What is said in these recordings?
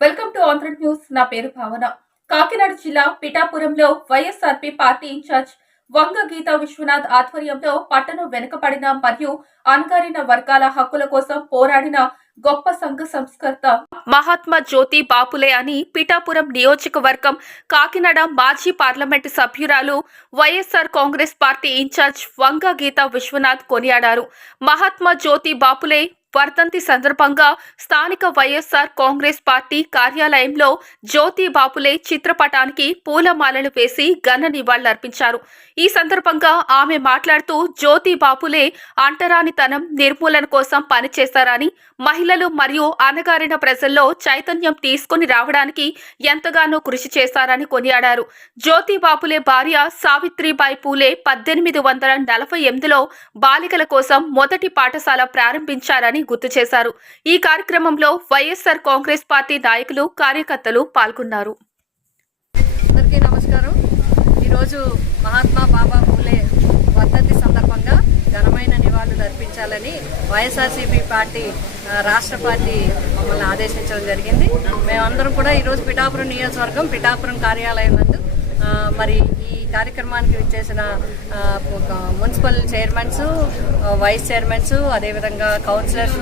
Welcome to Andhra news. నా పేరు భావన. కాకినాడ జిల్లా పిఠాపురంలో YSRP party incharge Vanga Geetha Viswanath ఆధ్వర్యంలో పట్టణం వెనుకబడిన మరియు అణగారిన వర్గాల హక్కుల కోసం పోరాడిన గొప్ప సంఘ సంస్కర్త మహాత్మా జ్యోతి బాపులే అని పిఠాపురం నియోజకవర్గం కాకినాడ మాజీ పార్లమెంటు సభ్యురాలు YSR Congress party incharge Vanga Geetha Viswanath కొనియాడారు. మహాత్మా జ్యోతి బాపులే వర్ధంతి సందర్భంగా స్థానిక వైఎస్ఆర్ కాంగ్రెస్ పార్టీ కార్యాలయంలో జ్యోతి బాపులే చిత్రపటానికి పూలమాలలు వేసి ఘన నివాళులర్పించారు. ఈ సందర్భంగా ఆమె మాట్లాడుతూ జ్యోతి బాపులే అంటరానితనం నిర్మూలన కోసం పనిచేశారని మహిళలు మరియు అనగారిన ప్రజల్లో చైతన్యం తీసుకుని రావడానికి ఎంతగానో కృషి చేశారని కొనియాడారు. జ్యోతి బాపులే భార్య సావిత్రిబాయి పూలే పద్దెనిమిది వందల నలభై ఎనిమిదిలో బాలికల కోసం మొదటి పాఠశాల ప్రారంభించారని గుర్తు చేశారు. ఈ కార్యక్రమంలో వైఎస్ఆర్ కాంగ్రెస్ పార్టీ నాయకులు కార్యకర్తలు పాల్గొన్నారు. అందరికీ నమస్కారం. ఈరోజు మహాత్మా బాబా పూలే వర్ధంతి సందర్భంగా ఘనమైన నివాళులు అర్పించాలని వైఎస్ఆర్సీపీ పార్టీ రాష్ట్ర పార్టీ మమ్మల్ని ఆదేశించడం జరిగింది. మేమందరం కూడా ఈరోజు పిఠాపురం నియోజకవర్గం పిఠాపురం కార్యాలయం నందు మరి ఈ కార్యక్రమానికి విచ్చేసిన ఒక మున్సిపల్ చైర్మన్స్ వైస్ చైర్మన్స్ అదేవిధంగా కౌన్సిలర్స్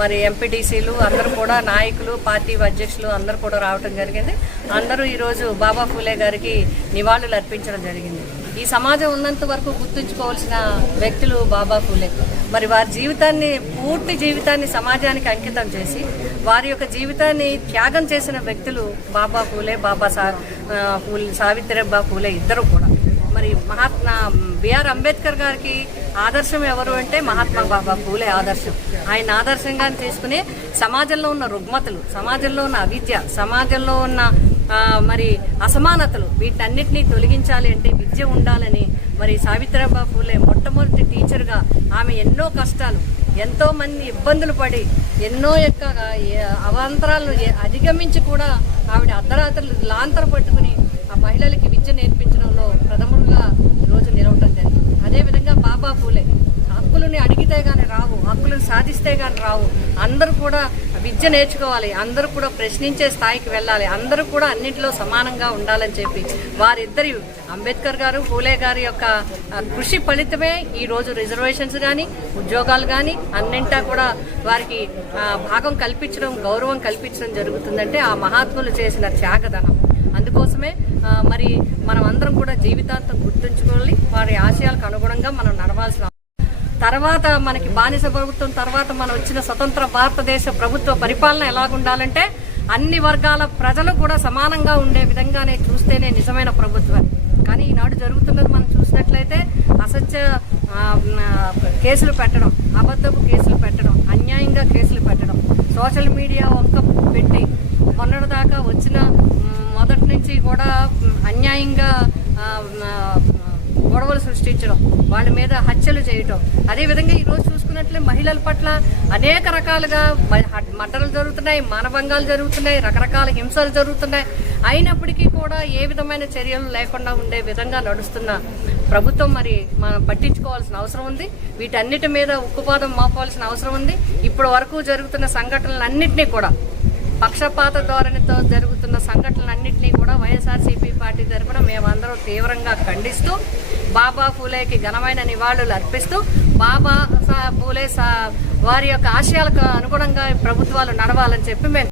మరి ఎంపీటీసీలు అందరూ కూడా నాయకులు పార్టీ అధ్యక్షులు అందరూ కూడా రావటం జరిగింది. అందరూ ఈరోజు బాబా ఫూలే గారికి నివాళులు అర్పించడం జరిగింది. ఈ సమాజం ఉన్నంత వరకు గుర్తుంచుకోవాల్సిన వ్యక్తులు బాబా ఫూలే. మరి వారి జీవితాన్ని పూర్తి జీవితాన్ని సమాజానికి అంకితం చేసి వారి యొక్క జీవితాన్ని త్యాగం చేసిన వ్యక్తులు బాబా ఫూలే బాబా సా పూలే సావిత్రిబా ఫూలే ఇద్దరు కూడా. మరి మహాత్మా బిఆర్ అంబేద్కర్ గారికి ఆదర్శం ఎవరు అంటే మహాత్మా బాబా పూలే ఆదర్శం. ఆయన ఆదర్శంగా తీసుకుని సమాజంలో ఉన్న రుగ్మతలు సమాజంలో ఉన్న అవిద్య సమాజంలో ఉన్న మరి అసమానతలు వీటన్నిటినీ తొలగించాలి అంటే విద్య ఉండాలని మరి సావిత్రిబా పూలే మొట్టమొదటి టీచర్గా ఆమె ఎన్నో కష్టాలు ఎంతో మంది ఇబ్బందులు పడి ఎన్నో యొక్క అవాంతరాలను అధిగమించి కూడా ఆవిడ అర్ధరాత్రులు లాంతర పట్టుకుని ఆ మహిళలకి విద్య నేర్పించడంలో ప్రథములుగా ఈరోజు నిలవటం జరిగింది అదేవిధంగా బాబా పూలే హక్కులని అడిగితే గాని రావు హక్కులను సాధిస్తే కానీ రావు. అందరూ కూడా విద్య నేర్చుకోవాలి. అందరూ కూడా ప్రశ్నించే స్థాయికి వెళ్ళాలి. అందరూ కూడా అన్నింటిలో సమానంగా ఉండాలని చెప్పి వారిద్దరి అంబేద్కర్ గారు పూలే గారి యొక్క కృషి ఫలితమే ఈ రోజు రిజర్వేషన్స్ కానీ ఉద్యోగాలు కానీ అన్నింటా కూడా వారికి భాగం కల్పించడం గౌరవం కల్పించడం జరుగుతుందంటే ఆ మహాత్ములు చేసిన త్యాగదనం అందుకోసమే మరి మనం అందరం కూడా జీవితాంతం గుర్తుంచుకోవాలి. వారి ఆశయాలకు అనుగుణంగా మనం నడవాల్సిన తర్వాత మనకి బానిస ప్రభుత్వం తర్వాత మనం వచ్చిన స్వతంత్ర భారతదేశ ప్రభుత్వ పరిపాలన ఎలాగుండాలంటే అన్ని వర్గాల ప్రజలు కూడా సమానంగా ఉండే విధంగానే చూస్తేనే నిజమైన ప్రభుత్వం. కానీ ఈనాడు జరుగుతున్నది మనం చూసినట్లయితే అసత్య కేసులు పెట్టడం అబద్ధపు కేసులు పెట్టడం అన్యాయంగా కేసులు పెట్టడం సోషల్ మీడియా వంక పెట్టి మొన్నటిదాకా వచ్చిన మొదటి నుంచి కూడా అన్యాయంగా గొడవలు సృష్టించడం వాళ్ళ మీద హత్యలు చేయటం. అదేవిధంగా ఈరోజు చూసుకున్నట్లే మహిళల పట్ల అనేక రకాలుగా మర్డర్లు జరుగుతున్నాయి మానభంగాలు జరుగుతున్నాయి రకరకాల హింసలు జరుగుతున్నాయి. అయినప్పటికీ కూడా ఏ విధమైన చర్యలు లేకుండా ఉండే విధంగా నడుస్తున్న ప్రభుత్వం మరి మనం పట్టించుకోవాల్సిన అవసరం ఉంది. వీటన్నిటి మీద ఉక్కుపాదం మాపాల్సిన అవసరం ఉంది. ఇప్పటి వరకు జరుగుతున్న సంఘటనలన్నింటినీ కూడా పక్షపాత ధోరణితో జరుగుతున్న సంఘటనలన్నింటినీ కూడా వైఎస్ఆర్సీపీ పార్టీ తరఫున మేమందరం తీవ్రంగా ఖండిస్తూ బాబా ఫూలేకి ఘనమైన నివాళులు అర్పిస్తూ బాబా ఫూలే సా- వారి యొక్క ఆశయాలకు అనుగుణంగా ప్రభుత్వాలు నడవాలని చెప్పి మేము